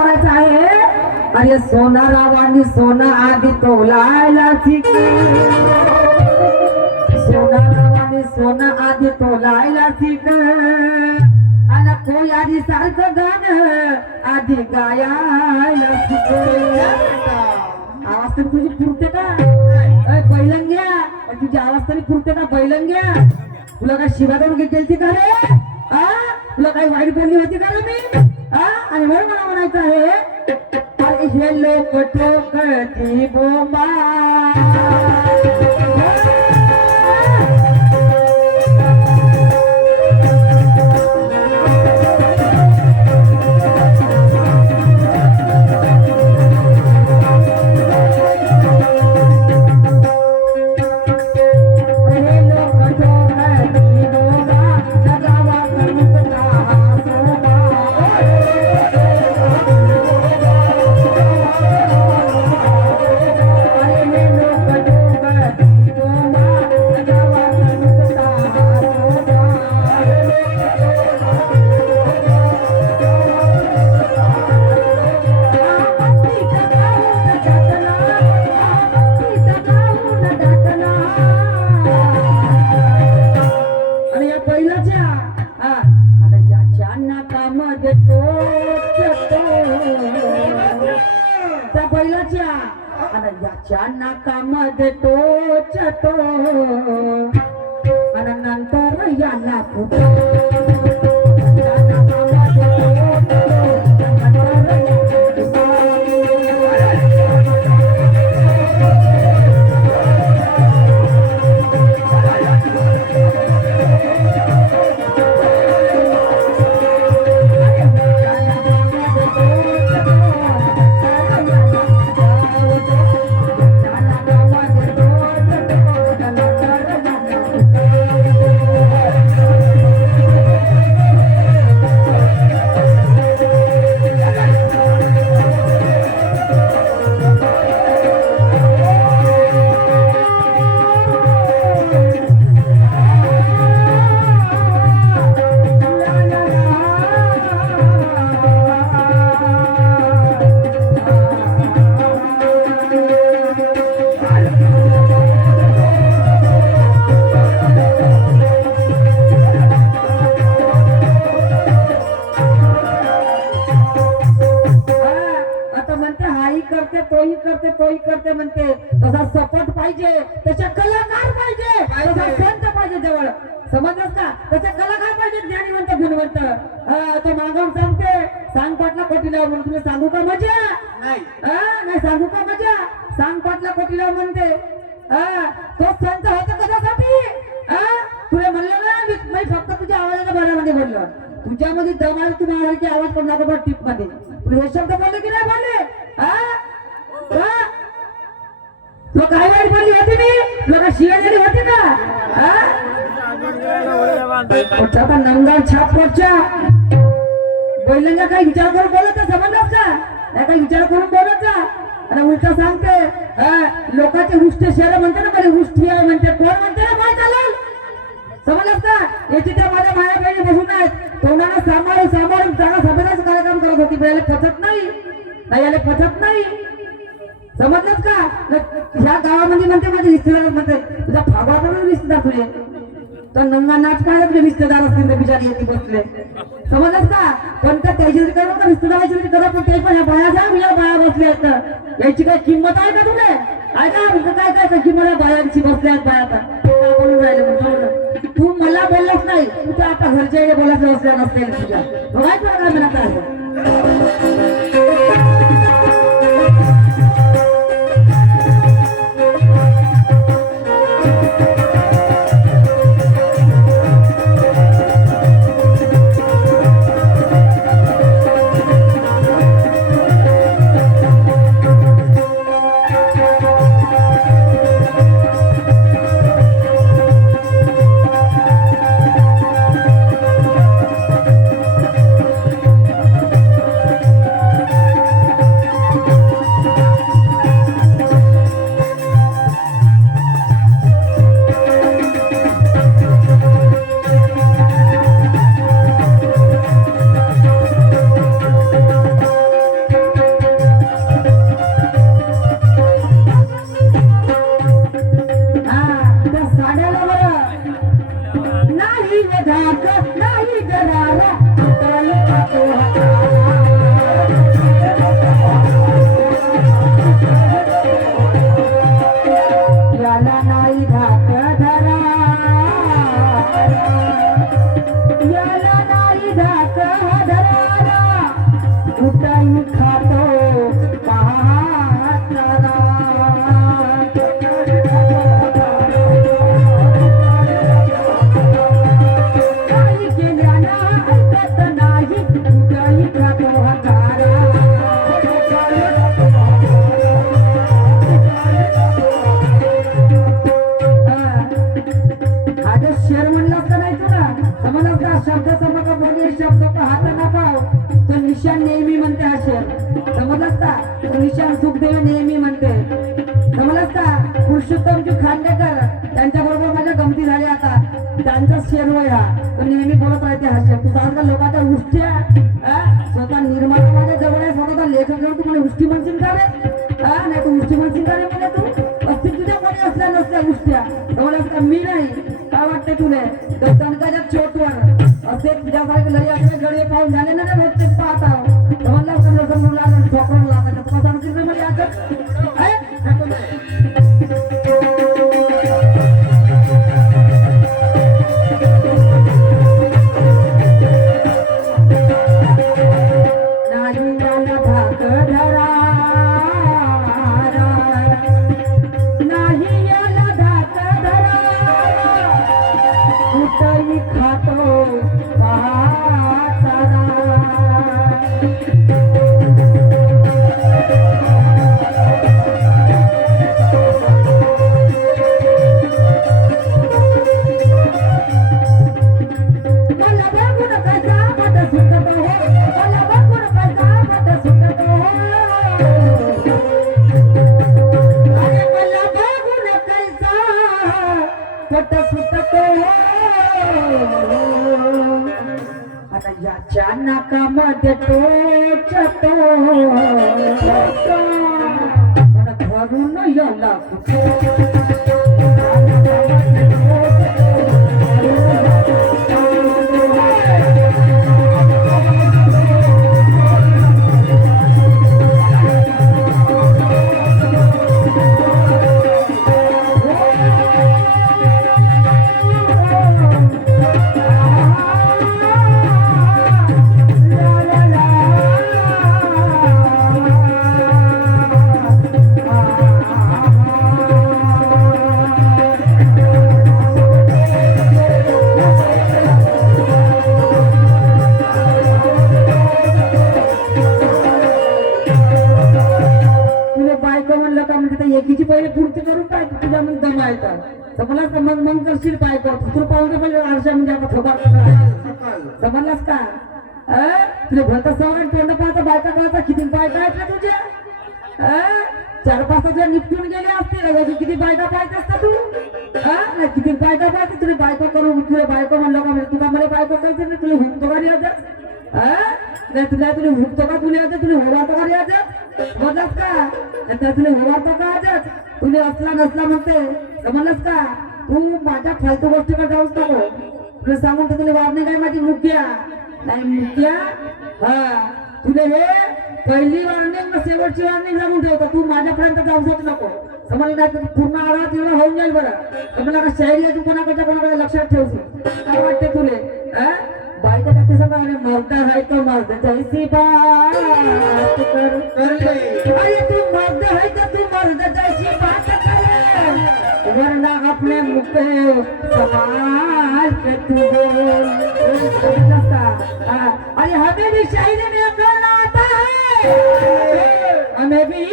म्हणायचं आहे? अरे सोना सोनं आधी तोलायला शिकले सोनं रावानी सोनं आधी तोलायला शिक आणि कोई आधी सारखं गाणं आधी गायाला शिक आवाज तर तुझी पुरते का? अय, बैलंग्या तुझी आवाज तरी पुरते का बैलंग्या? तुला काय शिवा देऊन का रे? हा तुला काही वाईट बोलली होती का मी? हा आणि म्हणून मला म्हणायचं आहे हे लोक ठोकती बोंबा आता म्हणते हाही करते तोही करते तोही करते म्हणते. तसा सपोर्ट पाहिजे त्याच्या कलाकार पाहिजे तसा संत पाहिजे जवळ. समजलं का? त्याच्या कलाकार पाहिजे ज्ञानीवंत गुणवंत. तो मागून सांगते सांग पाटला कोटीला म्हणून तुला सांगू का मजा? नाही. नाही सांगू का मजा? सांग पाटला कोटीला म्हणते. हा, तो संत होता कशासाठी हा, तुला म्हणलं ना मी फक्त तुझ्या आवाजाच्या भरामध्ये बोललो. तुझ्यामध्ये दम आहे तू म्हणाल की आवाज पडला टीपमध्ये हे शब्द बोलले की नाही बोलले? लोक हा? काय वाईट बोलली होती मी. लोक शिवाजी होते का? हा? पोटचा का छाप पोटच्या बोलण्याचा काही विचार करून बोलत जा, समजलास का नाही काही विचार करून बोलत जा. आणि उलटा सांगते लोकांचे हुष्ट शेर म्हणते ना म्हणजे बरे उष्टी आहे म्हणते कोण म्हणते ना काय चालेल? समजलास का याची त्या माझ्या माया बहिणी बसून आहेत. तोंडाला सांभाळून सांभाळून चांगला होती पण याला नाही नाही याला नाही. समजलंच का? ह्या गावामध्ये म्हणते माझ्या रिश्तेदार म्हणते तुझा फागवा पण रिश्तेदार तुझे तर नंगा नाच काय रिश्तेदार असतील तर बिचारी येते बसले. समज का? पण तर त्याची करू का रिश्तेदाराची जरी करा पण ते पण ह्या बाया जा बिचार बाया बसल्या आहेत तर. याची काय किंमत आहे का तुम्ही ऐका का इथं काय काय काय किंमत आहे? बायांची बसल्या आहेत बाया आता. बोलून राहिले तू मला बोललाच नाही तू तर आता घरच्या बोलायचं बसल्या नसते तुझ्या. बघायचं का मला काय तो सुखदेव नेहमी म्हणते. समजलास का पुरुषोत्तमजी खांडेकर त्यांच्या बरोबर माझ्या गमती झाल्या आता. त्यांचा शेर होय हा. तो नेहमी बोलत राहते हा शेर. तू सांग लोकांच्या उष्ट्या स्वतः निर्माता माझ्या जवळ आहे स्वतः लेखक घेऊन तू मला उष्टी म्हणशील का रे? हा? नाही तू उष्टी म्हणशील का रे म्हणजे तू? असतील तुझ्या कोणी असल्या नसल्या उष्ट्या. समजलास का मी नाही. काय वाटते तुले? तर तणकाच्या चोटवर. असे तुझ्यासारखे लई असले गडे पाहून झाले ना रे रोजचे पाहत. आहो समजला असं लसण ठोकरून Yeah. आता याच्या नाकामध्ये टोचतो मला धरून याला म्हणलं का म्हणजे त्या एकीची पहिले पूर्ती करून काय तुझ्या मग दम आहे समजलास का? मग मग करशील काय करतो तू पाहून म्हणजे आरशा म्हणजे आता थोडा समजलास का? तुला भलता सवय तोंड पाहता बायका पाहता किती बायका आहेत का तुझ्या चार पाच तुझ्या निपटून गेले असतील ना किती बायका पाहिजे असता तू? हा किती बायका पाहिजे तुला बायको करून तुला बायको म्हणलं का तुला मला बायको करायचं तुला हिंदू का नाही नाही तुला तुला हुकतो का तुला आता? तुला होरातो का नाही आता? का? नाही तर तुला होरातो का आजच तुला असला नसला म्हणते. समजलास का? तू माझ्या फालतू गोष्टीकडे जाऊच नको तुला सांगून तर तुला वाढणे काय माझी मुख्या नाही मुख्या हा. तुला हे पहिली वार्निंग मग शेवटची वार्निंग सांगून ठेवतो. तू माझ्यापर्यंत जाऊ शकत नको. समजलं नाही तर पूर्ण आराम तुला होऊन जाईल बरं. समजलं का? शायरी आहे तू कोणाकडच्या कोणाकडे लक्षात ठेवतो काय वाटते तुले? हा? बायका का ते सांगा अरे मर्द आहे तो मर्द जैसी बात कर अरे तू मर्द है तो तू मर्द जैसी बात कर वरना अपने मुख पे संभाल के तू बोल अरे हमें भी शायरी में अकल आता है हमें भी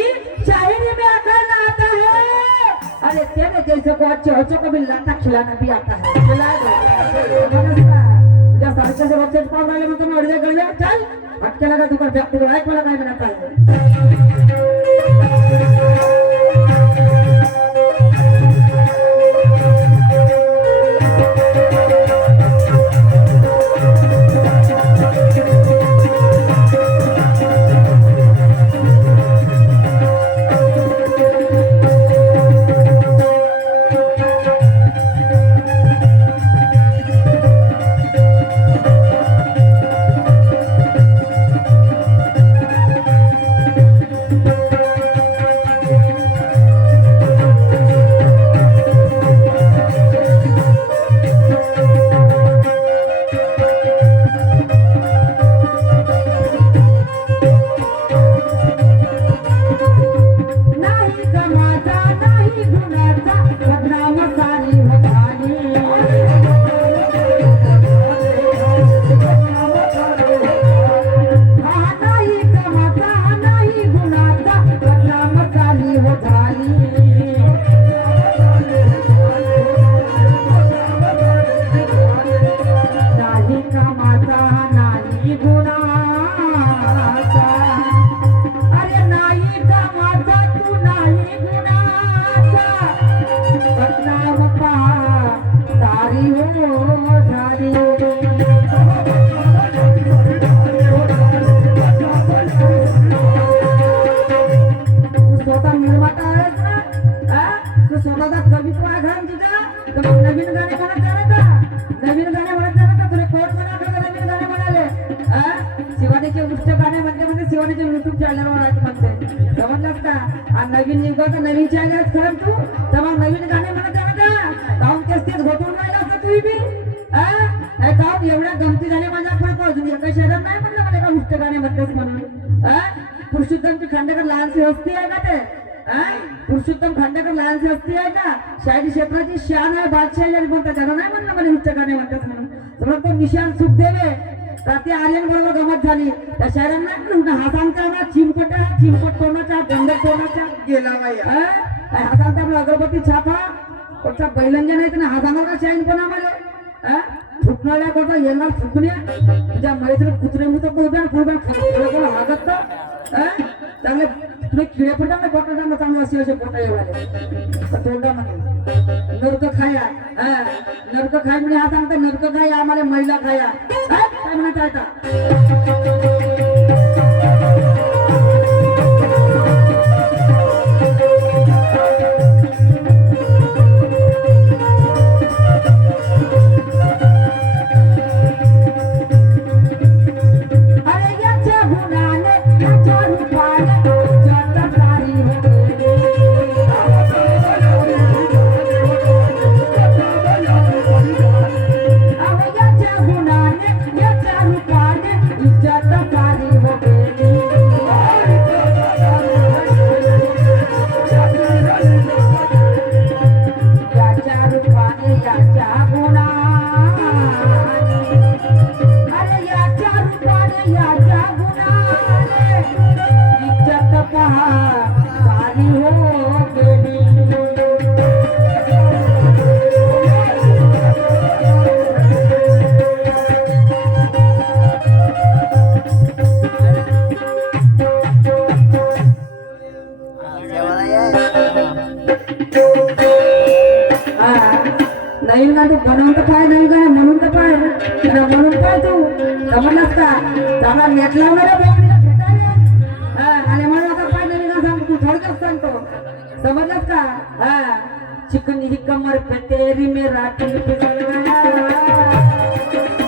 शायरी में अकल आता है अरे तेरे जैसे को अच्छे बच्चों को भी लाता खिलाना भी आता है। खिला दो। समझ का? तुझ्या सारख्याचे बच्चे पाहून राहिले म्हणतो मी अर्धे गळले चल फटक्याला का दुकान फेकतो ऐक मला काय म्हणत Hari ईशान सुखदेवे रात्री आर्यन बरोबर गमत झाली. त्या शहरांना हातांचा चिंपट चिंपट तोंडाचा गंगट तोंडाचा गेला बाई. हातांचा आपला अगरबत्ती छापा कोणता बैलंग नाही तर हातांना का शाईन पण आम्हाला फुटणाऱ्या कोणता येणार फुटण्या? तुझ्या मैत्र कुत्रे मुत्र कोणत्या कोणत्या हागत चांगले तुला खिळे पडा ना बोटा टांगा असे असे बोटा येवाले तोंडा म्हणे नरक खाया. हा. नरक खाय म्हणे हा सांगता नरक खाया आम्हाला महिला खाया. काय म्हणत आहे का चिकन ही कमर पे तेरी मेरा दिल फिसल गया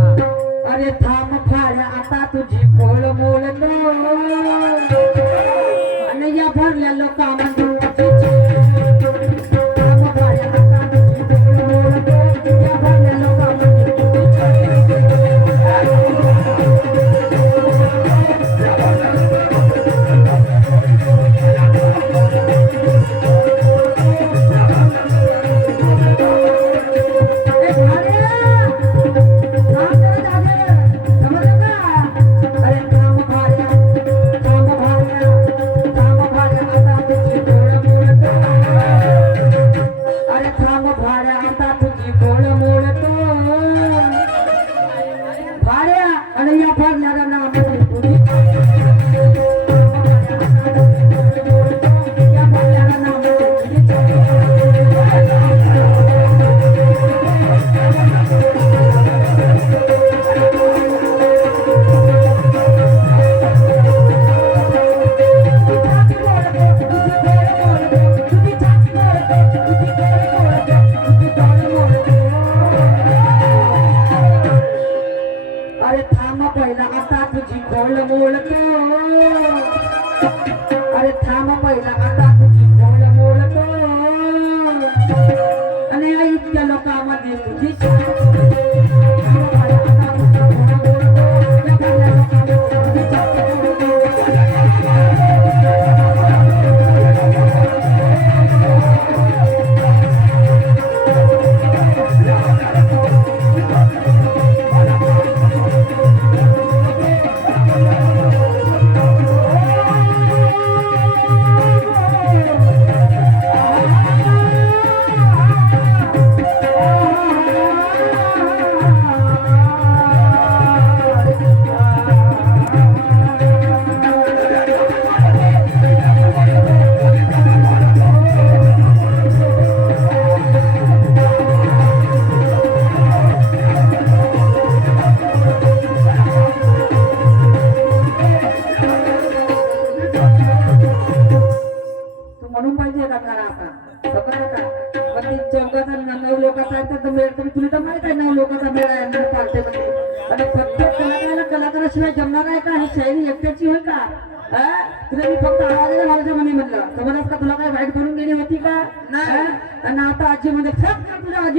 अरे थांब फाड्या आता तुझी पोल मोल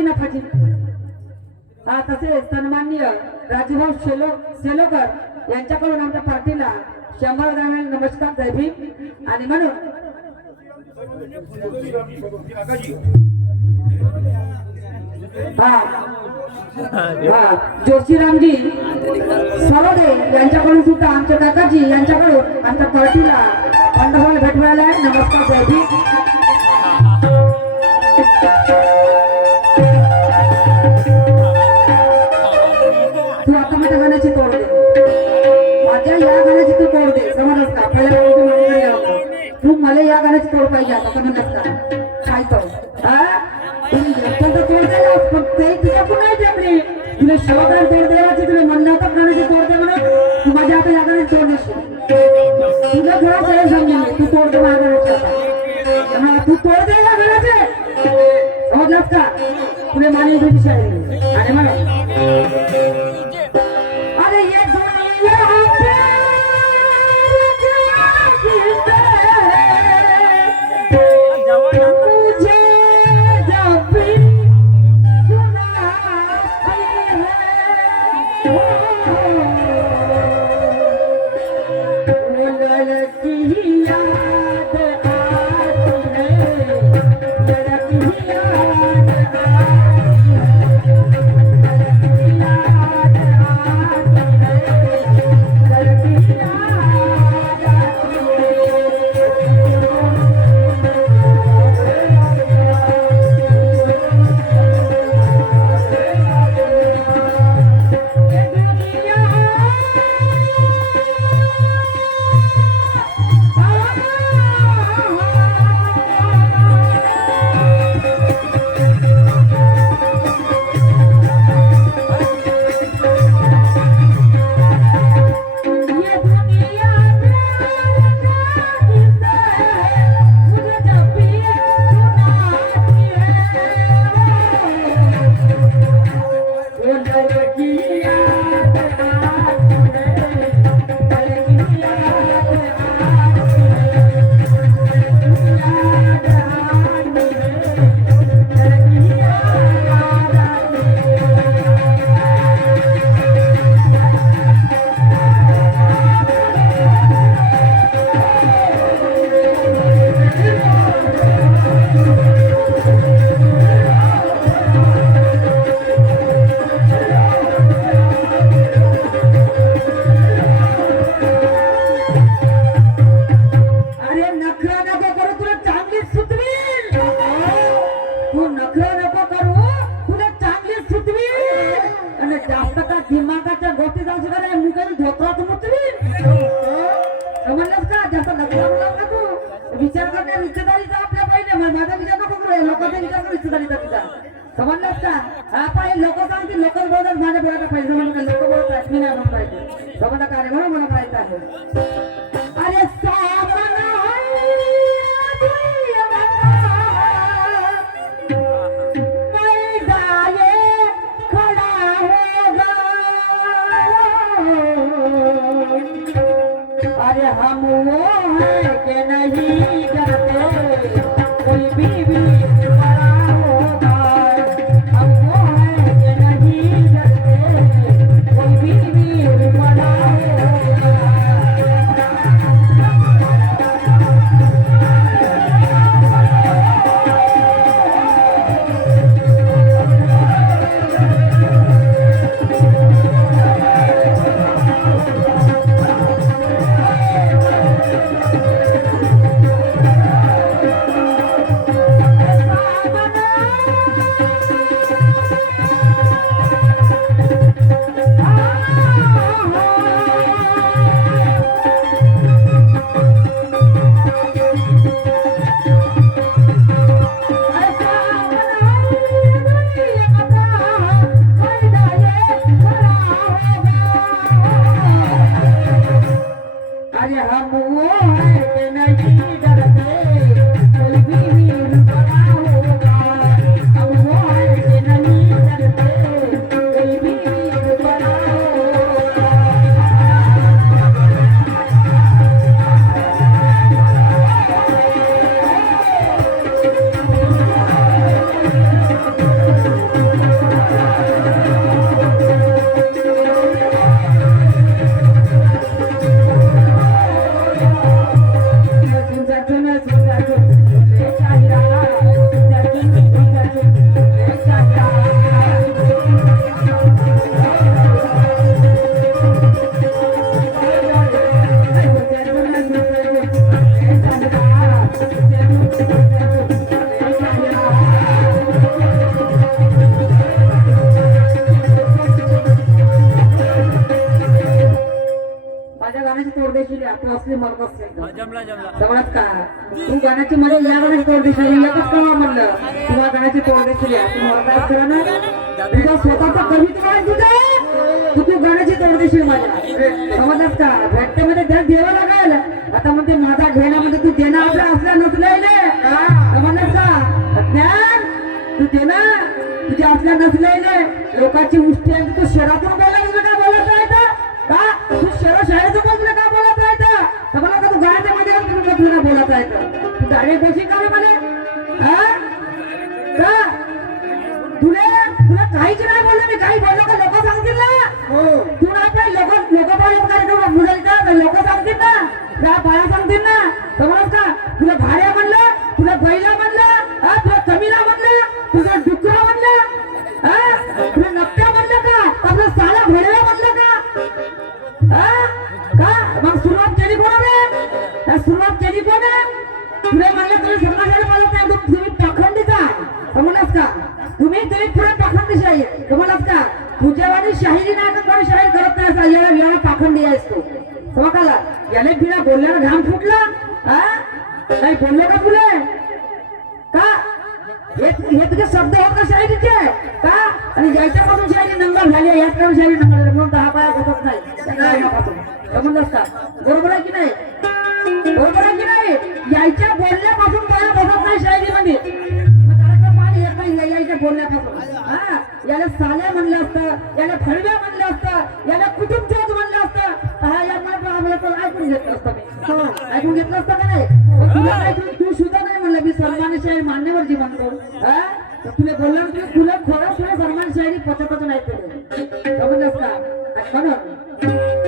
ना हा तसेच सन्माननीय राजूभाऊ शेलो सेलोकर यांच्याकडून आमच्या पार्टीला शंभर ग्रामीण नमस्कार साहेब आणि म्हणून हा जोशीरामजी सरोदे यांच्याकडून सुद्धा आमच्या काकाजी यांच्याकडून आमच्या पार्टीला पंढरपूर भेटवायला नमस्कार जयजी माझ्या गाण्याची तोड दे. माझ्या या गाण्याची तू तोड दे. समजस का? पहिल्या तू मला या गाण्याची तोड पाहिजे आता समजस का काय तो? तोड दिला पण ते तिच्या पुन्हा देवाची तुला म्हणणं गाण्याची तोड दे म्हणून तू या गाण्याची तोड नसतो तुला घरात तू तोड दे माझ्या तू तोड दे या गाण्याचे समजलास का? तुला मान्य आणि मला? अरे हम वो है असली तू गाण्याची मध्ये या गाण्याची तोड दिसली एकच म्हणलं. तुला गाण्याची तोड दिसली तू मला काय करा ना? तुझा स्वतःचा तुझा तू तू गाण्याची तोड दिसली माझ्या. समजत का? भेटते मध्ये त्या देवा लागेल आता माझा घेण्यामध्ये तू देणं आपल्या असल्या नसलेले का? ज्ञान तू देणं तुझ्या असल्या नसलेले लोकांची उष्टी आहे. तू शहरातून बोलायला बोलत आहे का? का? तू शहर शाळेतून बोलले का बोलत आहे का समजा का तू गाण्याच्या मध्ये तुम्ही बसलेला बोलत आहे. तू डायरेक्ट बोलशील का मला? हा? का? तुला तुला काहीच नाही बोललो मी काही बोललो का लोक सांगतील ना. तू नाही काय लोक लोक बोलत कार्यक्रम बुडेल का? लोक सांगतील ना. त्या बाया सांगतील ना. समज का? तुला भाड्या म्हणलं तुला बैला म्हणलं हा तुला ऐकून घेतलं असतं का नाही? तू सुद्धा नाही म्हणलं मी सन्मान शाही मान्यवर जी म्हणतो हा? तुला बोललं ना तुला खरं तुला सन्मान शायरी पचतच नाही म्हणून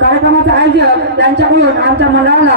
कार्यक्रमाचं आयोजक त्यांच्याकडून आमच्या मंडळाला